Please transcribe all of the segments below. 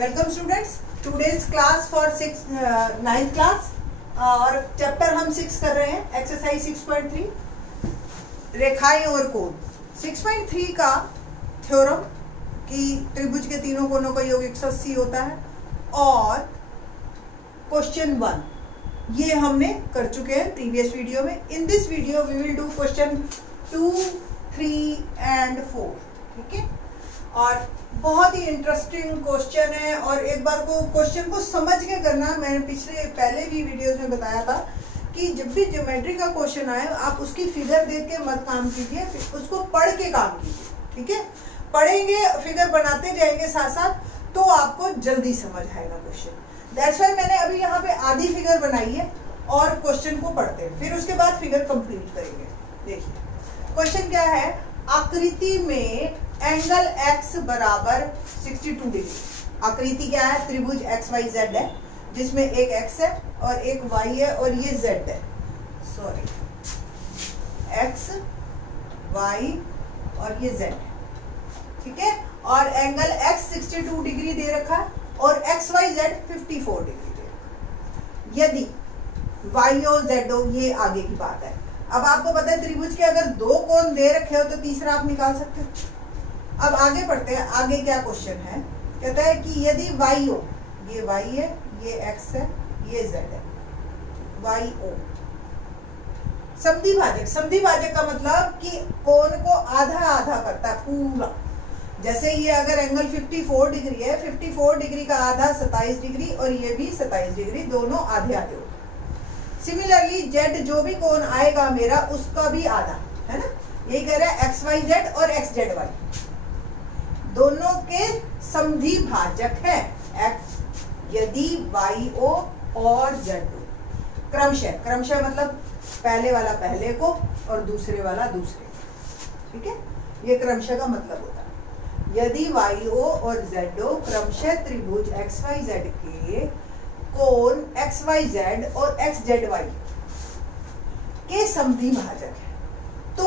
Welcome students, today's class for 9th class और chapter हम 6 कर रहे हैं, एक्सरसाइज 6.3 रेखाएं और कोण। 6.3 का थ्योरम कि त्रिभुज के तीनों कोणों का योग 180 होता है और क्वेश्चन 1 ये हमने कर चुके हैं प्रीवियस वीडियो में। In this video we will do question 2, 3 and 4। ठीक है, और बहुत ही इंटरेस्टिंग क्वेश्चन है और एक बार को क्वेश्चन को समझ के करना। मैंने पहले भी वीडियोस में बताया था कि जब भी ज्योमेट्री का क्वेश्चन आए आप उसकी फिगर देख के मत काम कीजिए, उसको पढ़ के काम कीजिए। ठीक है, पढ़ेंगे, फिगर बनाते जाएंगे साथ साथ तो आपको जल्दी समझ आएगा क्वेश्चन। दैट्स व्हाई मैंने अभी यहाँ पे आधी फिगर बनाई है और क्वेश्चन को पढ़ते हैं, फिर उसके बाद फिगर कंप्लीट करेंगे। देखिए क्वेश्चन क्या है, आकृति में एंगल x बराबर 62 डिग्री। आकृति क्या है, त्रिभुज XYZ है जिसमें एक x है और एक y है और ये z है। सॉरी, x, y और ये z है। ठीक है, और एंगल x 62 डिग्री दे रखा है और XYZ 54 डिग्री दे रखा है। यदि y और z हो, ये आगे की बात है। अब आपको पता है त्रिभुज के अगर दो कोण दे रखे हो तो तीसरा आप निकाल सकते हो। अब आगे पढ़ते हैं, आगे क्या क्वेश्चन है, कहता है कि यदि y हो, ये y है, ये x है, ये z है, YO समद्विभाजक। समद्विभाजक का मतलब कि कोण को आधा आधा करता है पूरा। जैसे ये अगर एंगल 54 डिग्री है, 54 डिग्री का आधा 27 डिग्री और ये भी 27 डिग्री, दोनों आधे आधे होते। सिमिलरली z जो भी कोण आएगा मेरा उसका भी आधा है ना। यही कह रहा है XYZ और XZY दोनों के समद्विभाजक है x यदि YO और ZO क्रमशः मतलब पहले वाला पहले को और दूसरे वाला दूसरे। ठीक है, ये क्रमशः का मतलब होता है। यदि YO और ZO क्रमशः त्रिभुज XYZ के कोण XYZ और XZY के समद्विभाजक है तो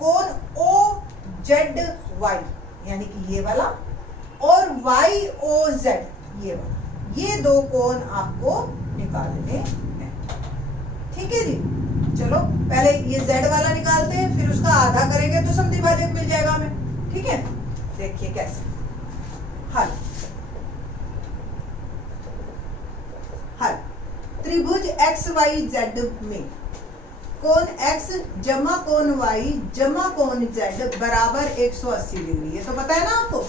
कोण OZY यानी कि ये वाला और YOZ ये वाला, ये दो कोण आपको निकालने हैं। ठीक है जी, चलो पहले ये Z वाला निकालते हैं, फिर उसका आधा करेंगे तो समद्विभाजक मिल जाएगा हमें। ठीक है, देखिए कैसे हल। त्रिभुज XYZ में कोण x जमा कोण y जमा कोण z बराबर 180 डिग्री। ये तो पता है ना आपको,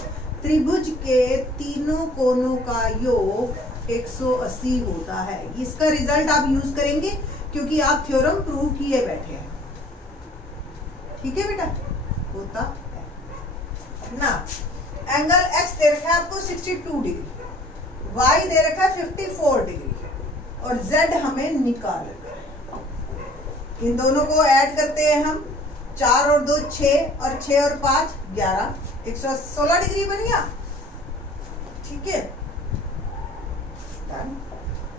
त्रिभुज के तीनों कोणों का योग 180 होता है। इसका रिजल्ट आप यूज करेंगे क्योंकि आप थ्योरम प्रूव किए बैठे हैं। ठीक है बेटा, होता है ना। एंगल x दे रखा है आपको 62 डिग्री, y दे रखा है 54 डिग्री और z हमें निकालना है। इन दोनों को ऐड करते हैं हम, 4 और 2 6 और 6 और 5 11, 116 डिग्री बन गया। ठीक है,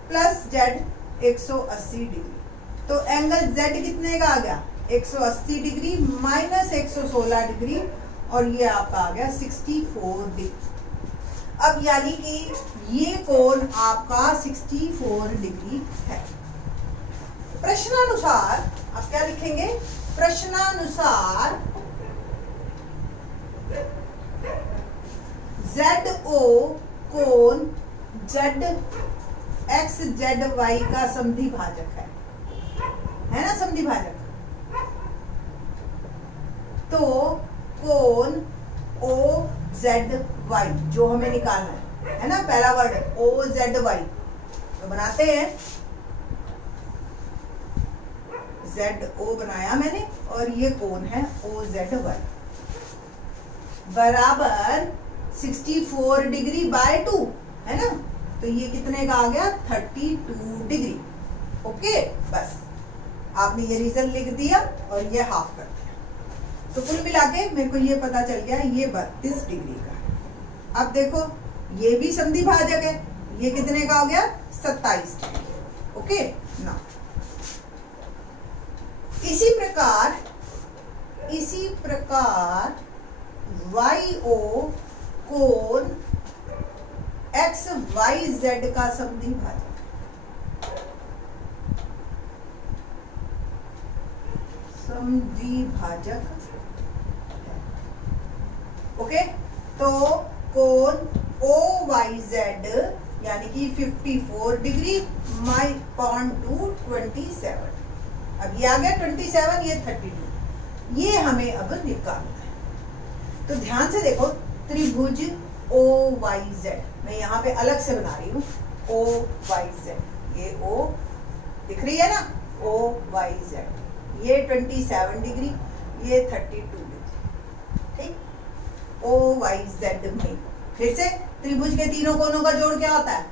प्लस z 180 डिग्री, तो एंगल z कितने का आ गया 180 डिग्री माइनस 116 डिग्री और ये आपका आ गया 64 डिग्री। अब यानी कि ये कोण आपका 64 डिग्री है। प्रश्नानुसार आप क्या लिखेंगे, प्रश्नानुसार ZO कोण ZXZY का समद्विभाजक है ना, समद्विभाजक। तो कोण OZY जो हमें निकालना है ना, पहला वर्ड है OZY, तो बनाते हैं। ZO बनाया मैंने और ये कोण है OZY बराबर 64 डिग्री बाय 2 है ना, तो ये कितने का आ गया 32 डिग्री। ओके, बस आपने ये रिजल्ट लिख दिया और ये हाफ कर दिया, तो कुल मिला के मेरे को ये पता चल गया ये 32 डिग्री का है। अब देखो ये भी समद्विभाजक है, ये कितने का हो गया 27 डिग्री। ओके ना, इसी प्रकार YO कोण एक्स वाई जेड का समद्वि भाजक। समद्वि भाजक है। ओके, तो कोण ओ वाई जेड यानी कि 54 डिग्री माई पॉन टू 27। अब ये आ गया 27, ये 32, ये हमें अब निकालना है। तो ध्यान से देखो, त्रिभुज ओ वाई जेड, मैं यहाँ पे अलग से बना रही हूँ, ओ वाई जेड, ये ओ दिख रही है ना, ओ वाई जेड, ये 27 डिग्री, ये 32 डिग्री, ठीक। ओ वाई जेड में फिर से त्रिभुज के तीनों कोनों का जोड़ क्या होता है?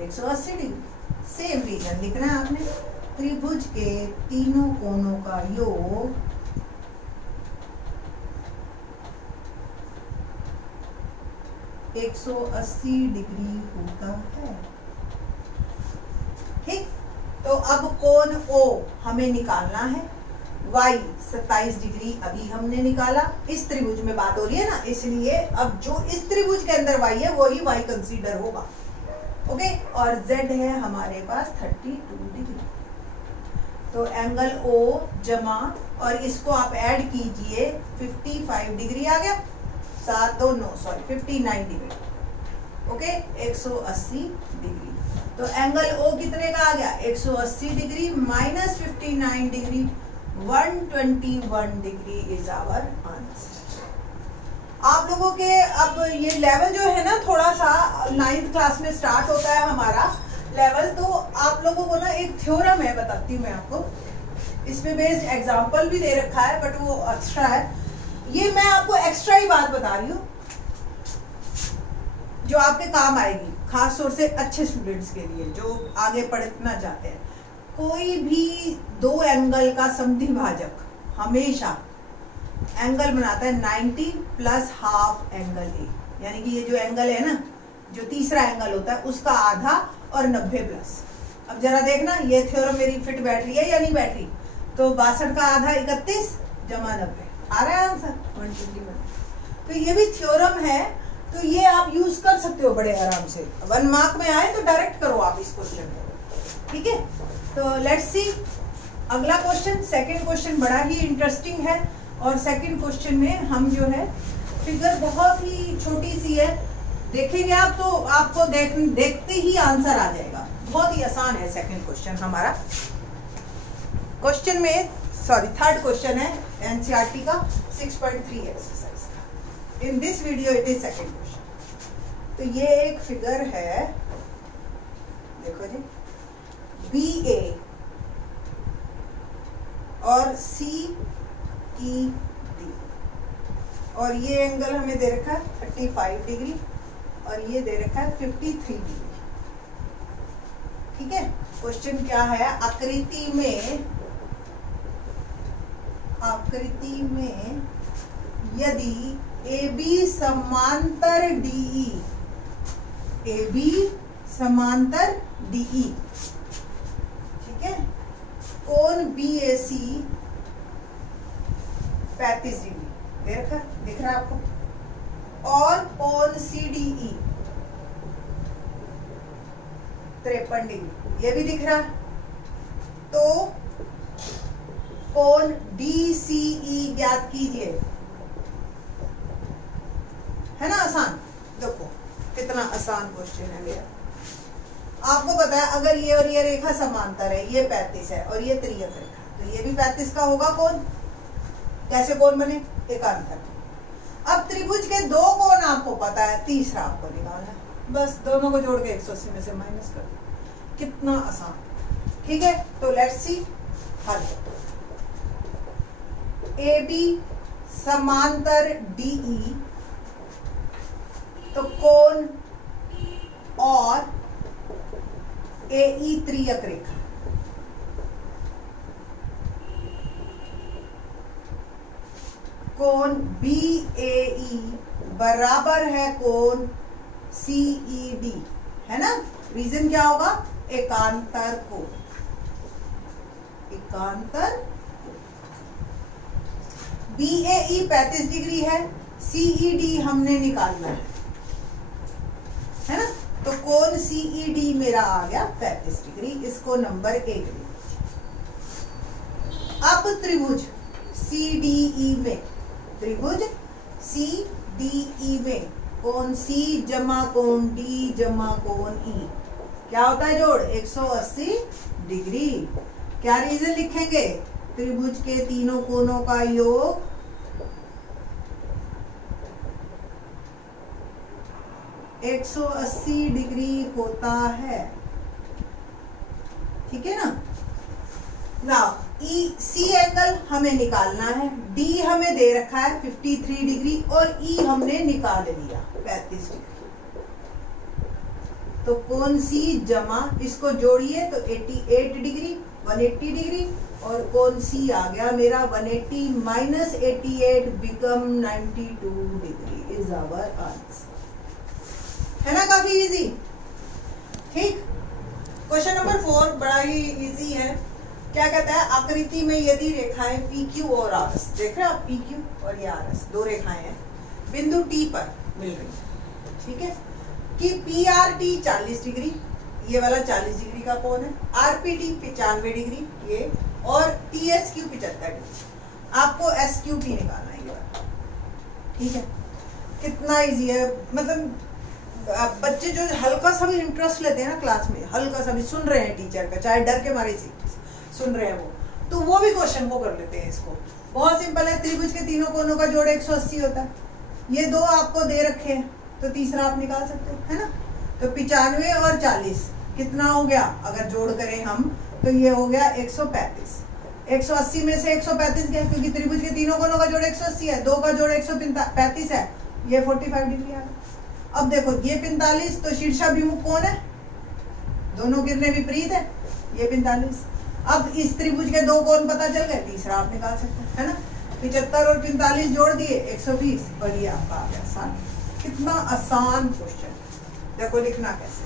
180 डिग्री। सेम रीजन लिखना है आपने, त्रिभुज के तीनों कोनों का योग 180 डिग्री होता है, ठीक। तो अब कोण O हमें निकालना है, y 27 डिग्री अभी हमने निकाला, इस त्रिभुज में बात हो रही है ना, इसलिए अब जो इस त्रिभुज के अंदर y है वही y कंसीडर होगा, ओके। और z है हमारे पास 32 डिग्री। तो एंगल O जमा और इसको आप ऐड कीजिए, 55 डिग्री आ गया, 7 2 9 सॉरी 59 डिग्री, ओके, 180 डिग्री। तो एंगल O कितने का आ गया? 180 degree minus 59 degree, 121 degree is our answer. आप लोगों के अब ये लेवल जो है ना, थोड़ा सा 9th क्लास में स्टार्ट होता है हमारा लेवल, तो आप लोगों को ना एक थ्योरम है, बताती हूँ मैं आपको, इस पे बेस्ड एग्जांपल भी दे रखा है बट वो एक्स्ट्रा है, ये मैं आपको एक्स्ट्रा ही बात बता रही हूँ जो आपके काम आएगी, खास तौर से अच्छे स्टूडेंट्स के लिए जो आगे पढ़ना चाहते हैं। कोई भी दो एंगल का समद्वि भाजक हमेशा एंगल बनाता है 90 प्लस हाफ एंगल ए, यानी कि ये जो एंगल है ना, जो तीसरा एंगल होता है उसका आधा और 90 प्लस। अब जरा देखना, ये थ्योरम मेरी फिट बैठ रही है या नहीं बैठ रही? तो 62 का आधा 31 जमा 90, आ रहा है आंसर 121। तो ये भी थ्योरम है, तो ये आप यूज कर सकते हो बड़े आराम से। 1 मार्क में आए तो डायरेक्ट करो आप इस क्वेश्चन को, ठीक है। तो लेट्स सी अगला क्वेश्चन। सेकंड क्वेश्चन बड़ा ही इंटरेस्टिंग है, और सेकंड क्वेश्चन में हम जो है, फिगर बहुत ही छोटी सी है, देखेंगे आप तो आपको देखते ही आंसर आ जाएगा। बहुत ही आसान है सेकंड क्वेश्चन हमारा। क्वेश्चन में थर्ड क्वेश्चन है एनसीईआरटी का 6.3 एक्सरसाइज का। इन this video it is second question. तो ये एक फिगर है, देखो जी, BA और CED, और ये एंगल हमें दे रखा है 35 डिग्री और ये दे रखा है 53 डिग्री, ठीक है। क्वेश्चन क्या है? आकृति में यदि AB समांतर DE, AB समांतर DE, ठीक है, कोण BAC 35 डिग्री दिख रहा है आपको, और कोण CDE 53 डिग्री, ये भी दिख रहा है। तो कोण DCE ज्ञात कीजिए, है ना आसान? देखो कितना आसान क्वेश्चन है मेरा। आपको पता है अगर ये और ये रेखा समांतर है, ये 35 है और ये त्रियक रेखा, तो ये भी 35 का होगा कोण। कैसे कोण बने? एकांतर। अब त्रिभुज के दो कोण आपको पता है, तीसरा आपको निकालना है, बस दोनों को जोड़ के 180 में से माइनस कर दो। कितना आसान, ठीक है। तो लेट्स सी हल। AB समांतर DE, तो कोण और AE त्रियक रेखा, कोण BAE बराबर है कोण CED, है ना। रीजन क्या होगा? एकांतर कोण, एकांतर। BAE 35 डिग्री है, CED हमने निकालना है ना। कोण सीईडी मेरा आ गया 35 डिग्री, इसको नंबर 1 लिखिए। अब त्रिभुज CDE में, त्रिभुज CDE में कोण C जमा कोण D जमा कोण E क्या होता है जोड़ 180 डिग्री। क्या रीजन लिखेंगे? त्रिभुज के तीनों कोणों का योग 180 डिग्री होता है, ठीक है ना। नाउ सी एंगल हमें निकालना है, डी हमें दे रखा है 53 डिग्री और ई हमने निकाल लिया 35 डिग्री। तो कोण सी जमा इसको जोड़िए तो 88 डिग्री 180 डिग्री और कोण सी आ गया मेरा 180 minus 88 become 92 degree is our answer. है ना, काफी इजी। ठीक, क्वेश्चन नंबर 4 बड़ा ही इजी है। क्या कहता है? आकृति में यदि रेखाएं PQ और RS, देख रहे हैं आप, PQ और ये RS दो रेखाएं हैं, बिंदु T पर मिल रही है, ठीक है, कि PRT 40 डिग्री, ये वाला 40 डिग्री का कोण है, RPT 95 डिग्री ये, और TSQ 75 डिग्री। आपको SQT निकालना है ये वाला, ठीक है। कितना इजी है, मतलब बच्चे जो हल्का सा भी इंटरेस्ट लेते हैं ना क्लास में, हल्का सा भी सुन रहे हैं टीचर का, चाहे डर के मारे सुन रहे हैं तो वो भी क्वेश्चन को कर लेते हैं। इसको बहुत सिंपल है, त्रिभुज के तीनों कोणों का जोड़ 180 होता है। ये दो आपको दे रखे हैं तो तीसरा आप निकाल सकते हैं, है ना। तो 95 और 40 कितना हो गया? अगर जोड़ करें हम तो ये हो गया 135। 180 में से 135 गया क्योंकि त्रिभुज के तीनों कोणों का जोड़ 180 है, दो का जोड़ 135 है, ये 45 डिग्री आ गया। अब देखो ये 45 तो शीर्षाभिमुख कोण है, दोनों किरणें विपरीत है, ये 45। अब इस त्रिभुज के दो कोण पता चल गए, तीसरा आप निकाल सकते हैं, है ना। 75 और 45 जोड़ दिए 120 और ये आपका आ गया 60। कितना आसान क्वेश्चन। देखो लिखना कैसे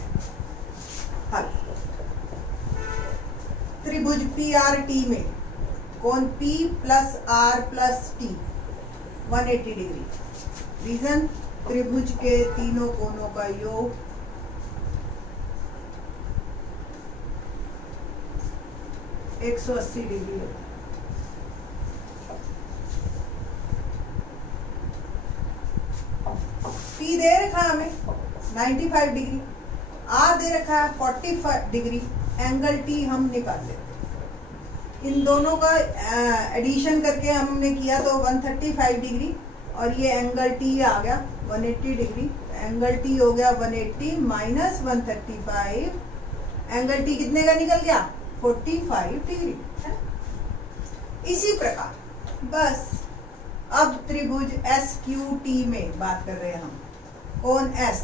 हल। त्रिभुज PRT में कोण P plus R plus T 180 degree. Reason, त्रिभुज के तीनों कोणों का योग 180 डिग्री होता है। P दे रखा है हमें 95 डिग्री, R दे रखा है 45 डिग्री, एंगल T हम निकाल लेते हैं। इन दोनों का एडिशन करके हमने किया तो 135 डिग्री और ये एंगल T आ गया 180 डिग्री। एंगल T हो गया 180 माइनस 135, एंगल T कितने का निकल गया? 45 डिग्री, है। इसी प्रकार बस अब त्रिभुज SQT में बात कर रहे हैं हम, कोण S,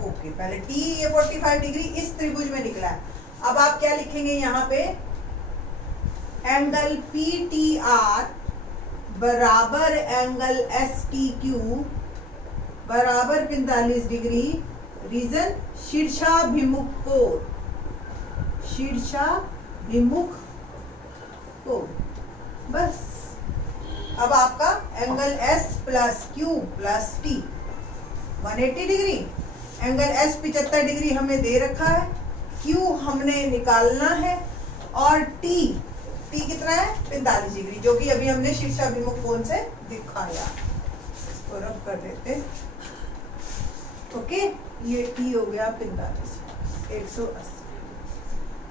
ओके, पहले T ये 45 डिग्री इस त्रिभुज में निकला है। अब आप क्या लिखेंगे यहाँ पे? एंगल PTR बराबर एंगल STQ बराबर 45 डिग्री। रीजन, शीर्षाभिमुख कोण, शीर्षाभिमुख कोण। बस अब आपका angle S plus Q plus T 180 degree, angle S 75 degree हमें दे रखा है, Q हमने निकालना है और T कितना है? 45 डिग्री, जो कि अभी हमने शीर्षाभिमुख कोण से दिखाया। तो रब कर देते, ओके, ये T हो गया 45 180।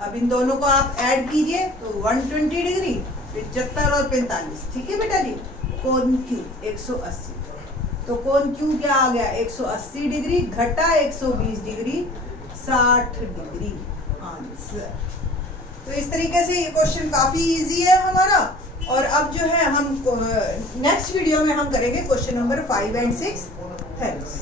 अब इन दोनों को आप ऐड कीजिए तो 120 डिग्री, 75 और 45, ठीक है बेटा जी। कोण Q 180, तो कोण Q क्या आ गया? 180 डिग्री घटा 120 डिग्री 60 डिग्री आंसर। तो इस तरीके से ये क्वेश्चन काफी इजी है हमारा। और अब जो है हम नेक्स्ट वीडियो में हम करेंगे क्वेश्चन नंबर 5 एंड 6। थैंक्स।